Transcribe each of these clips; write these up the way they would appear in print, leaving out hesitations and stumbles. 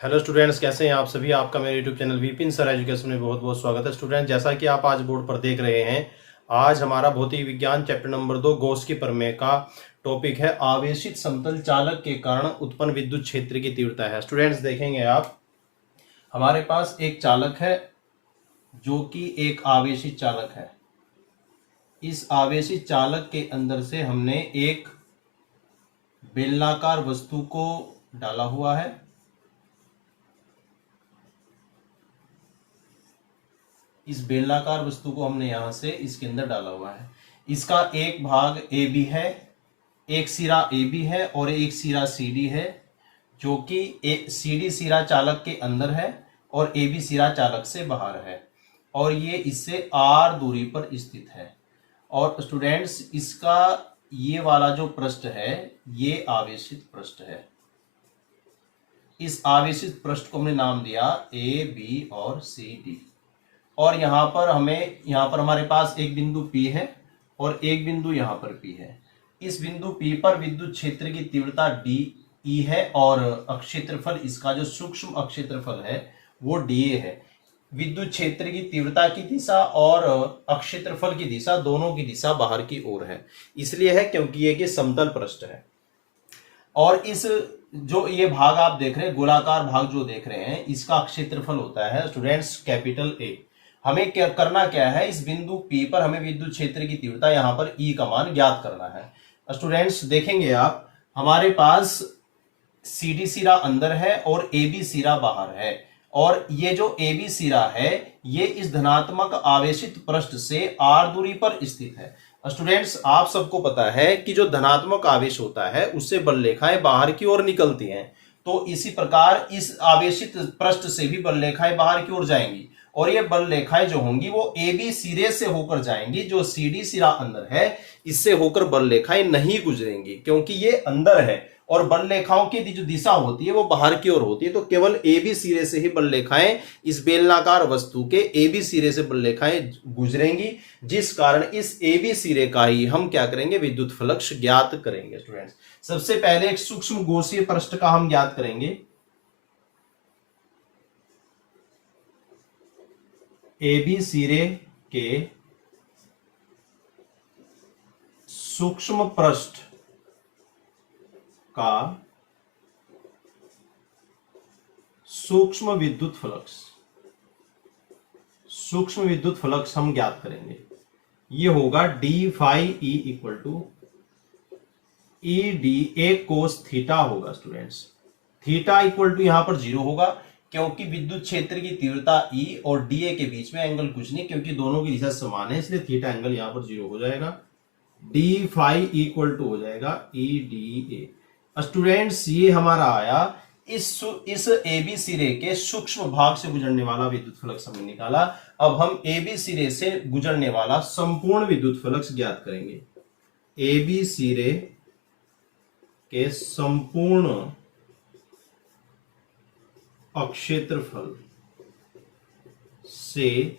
Hello students, कैसे हैं आप सभी। आपका मेरे YouTube channel Vipin sir education में बहुत बहुत स्वागत है। स्टूडेंट, जैसा कि आप आज बोर्ड पर देख रहे हैं, आज हमारा भौतिक विज्ञान चैप्टर नंबर 2 गॉस की प्रमेय का टॉपिक है आवेशित समतल चालक के कारण उत्पन्न विद्युत क्षेत्र की तीव्रता है। स्टूडेंट्स, देखेंगे आप, हमारे पास एक चालक है जो कि एक आवेशित चालक है। इस आवेशित चालक के अंदर से हमने एक बेलनाकार वस्तु को डाला हुआ है। इस बेलनाकार वस्तु को हमने यहां से इसके अंदर डाला हुआ है। इसका एक भाग ए बी है, एक सिरा ए बी है और एक सिरा सी डी है, जो कि सी डी सिरा चालक के अंदर है और ए बी सिरा चालक से बाहर है, और ये इससे आर दूरी पर स्थित है। और स्टूडेंट्स, इसका ये वाला जो पृष्ठ है ये आवेशित पृष्ठ है। इस आवेशित पृष्ठ को हमने नाम दिया ए बी और सी डी। और यहाँ पर हमारे पास एक बिंदु P है और एक बिंदु यहाँ पर P है। इस बिंदु P पर विद्युत क्षेत्र की तीव्रता DE है और अक्षेत्रफल, इसका जो सूक्ष्म अक्षेत्रफल है वो DA है। विद्युत क्षेत्र की तीव्रता की दिशा और अक्षेत्रफल की दिशा, दोनों की दिशा बाहर की ओर है। इसलिए है क्योंकि ये समतल पृष्ठ है। और इस जो ये भाग आप देख रहे हैं, गोलाकार भाग जो देख रहे हैं, इसका क्षेत्रफल होता है स्टूडेंट्स कैपिटल A। हमें क्या करना है, इस बिंदु P पर हमें विद्युत क्षेत्र की तीव्रता यहाँ पर E का मान ज्ञात करना है। स्टूडेंट्स, देखेंगे आप, हमारे पास CD सिरा अंदर है और AB सिरा बाहर है, और ये जो AB सिरा है ये इस धनात्मक आवेशित पृष्ठ से R दूरी पर स्थित है। स्टूडेंट्स, आप सबको पता है कि जो धनात्मक आवेश होता है उससे बल रेखाएं बाहर की ओर निकलती हैं, तो इसी प्रकार इस आवेशित पृष्ठ से भी बल रेखाएं बाहर की ओर जाएंगी, और ये बल रेखाएं जो होंगी वो ए बी सिरे से होकर जाएंगी। जो सी डी सिरा अंदर है इससे होकर बल रेखाएं नहीं गुजरेंगी, क्योंकि ये अंदर है और बल रेखाओं की जो दिशा होती है वो बाहर की ओर होती है। तो केवल ए बी सिरे से ही बल रेखाएं, इस बेलनाकार वस्तु के ए बी सिरे से बल रेखाएं गुजरेंगी, जिस कारण इस ए बी सिरे का ही हम क्या करेंगे, विद्युत फ्लक्स ज्ञात करेंगे। स्टूडेंट्स, सबसे पहले एक सूक्ष्म गोशीय पृष्ठ का हम ज्ञात करेंगे। ए बी सिरे के सूक्ष्म पृष्ठ का सूक्ष्म विद्युत फ्लक्स हम ज्ञात करेंगे। ये होगा d phi e equal to e d a cos theta होगा। स्टूडेंट्स, थीटा इक्वल टू यहां पर 0 होगा, क्योंकि विद्युत क्षेत्र की तीव्रता E और DA के बीच में एंगल कुछ नहीं, क्योंकि दोनों की दिशा समान है, इसलिए थीटा एंगल यहां पर 0 हो जाएगा। डी फाई इक्वल टू हो जाएगा EDA। स्टूडेंट्स, ये हमारा आया इस AB सिरे के सूक्ष्म भाग से गुजरने वाला विद्युत फ्लक्स हमने निकाला। अब हम AB सिरे से गुजरने वाला संपूर्ण विद्युत फ्लक्स ज्ञात करेंगे। AB सिरे के संपूर्ण अक्षेत्रफल से,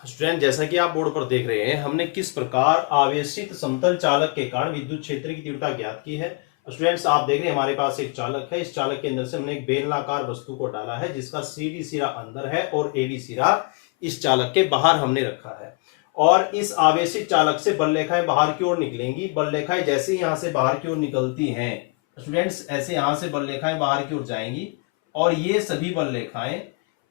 स्टूडेंट, जैसा कि आप बोर्ड पर देख रहे हैं, हमने किस प्रकार आवेशित समतल चालक के कारण विद्युत क्षेत्र की तीव्रता ज्ञात की है। स्टूडेंट्स, आप देख रहे हैं हमारे पास एक चालक है। इस चालक के अंदर से हमने एक बेलनाकार वस्तु को डाला है, जिसका CD सिरा अंदर है और AB सिरा इस चालक के बाहर हमने रखा है। और इस आवेशित चालक से बल रेखाएं बाहर की ओर निकलेंगी। बल रेखाएं जैसे ही यहां से बाहर की ओर निकलती हैं स्टूडेंट्स, ऐसे यहां से बल रेखाएं बाहर की ओर जाएंगी, और ये सभी बल रेखाएं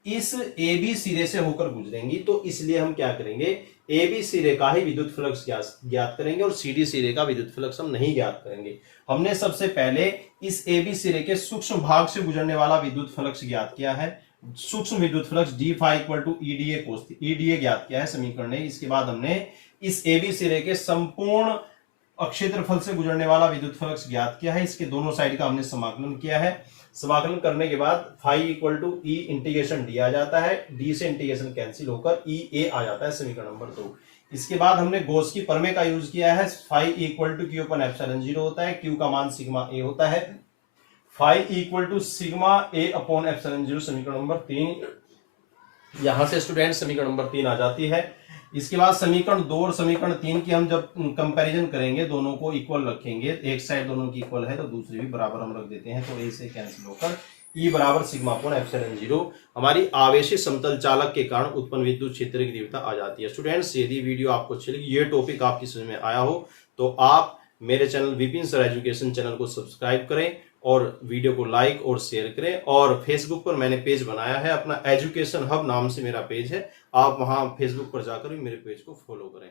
इस ए बी सिरे से होकर गुजरेंगी। तो इसलिए हम क्या करेंगे, ए बी सिरे का ही विद्युत फ्लक्स ज्ञात करेंगे और सी डी सिरे का विद्युत फ्लक्स हम नहीं ज्ञात करेंगे। हमने सबसे पहले इस ए बी सिरे के सूक्ष्म भाग से गुजरने वाला विद्युत फ्लक्स ज्ञात किया है। सूक्ष्म विद्युत flux d phi equal to e d a cos e d a ज्ञात किया है समीकरण ने। इसके बाद हमने इस ए बी सिरे के संपूर्ण अक्षेत्रफल से गुजरने वाला विद्युत फ्लक्स ज्ञात किया है। इसके दोनों साइड का हमने समाकलन किया है। समाकलन करने के बाद phi equal to E integration D आ जाता है, डी से इंटीग्रेशन कैंसिल होकर ई ए आ जाता है, समीकरण नंबर 2। इसके बाद हमने गॉस की प्रमेय का यूज किया है। Phi equal to q upon epsilon 0 होता है, क्यू का मान सिग्मा ए होता है। Phi equal to sigma a upon epsilon 0, समीकरण नंबर 3। यहां से स्टूडेंट समीकरण नंबर 3 आ जाती है। इसके बाद समीकरण 2 और समीकरण 3 की हम जब कंपैरिजन करेंगे, दोनों को इक्वल रखेंगे, एक साइड दोनों की इक्वल है तो दूसरी भी बराबर हम रख देते हैं, तो ए से कैंसिल होकर E बराबर सिग्मा अपॉन एप्सिलॉन 0 हमारी आवेशित समतल चालक के कारण उत्पन्न विद्युत क्षेत्र की तीव्रता आ जाती है। स्टूडेंट्स, यदि वीडियो आपको अच्छी लगी, ये टॉपिक आपकी समझ में आया हो, तो आप मेरे channel Vipin sir education channel को सब्सक्राइब करें और वीडियो को लाइक और शेयर करें। और फेसबुक पर मैंने पेज बनाया है, अपना एजुकेशन हब नाम से मेरा पेज है, आप वहां फेसबुक पर जाकर भी मेरे पेज को फॉलो करें।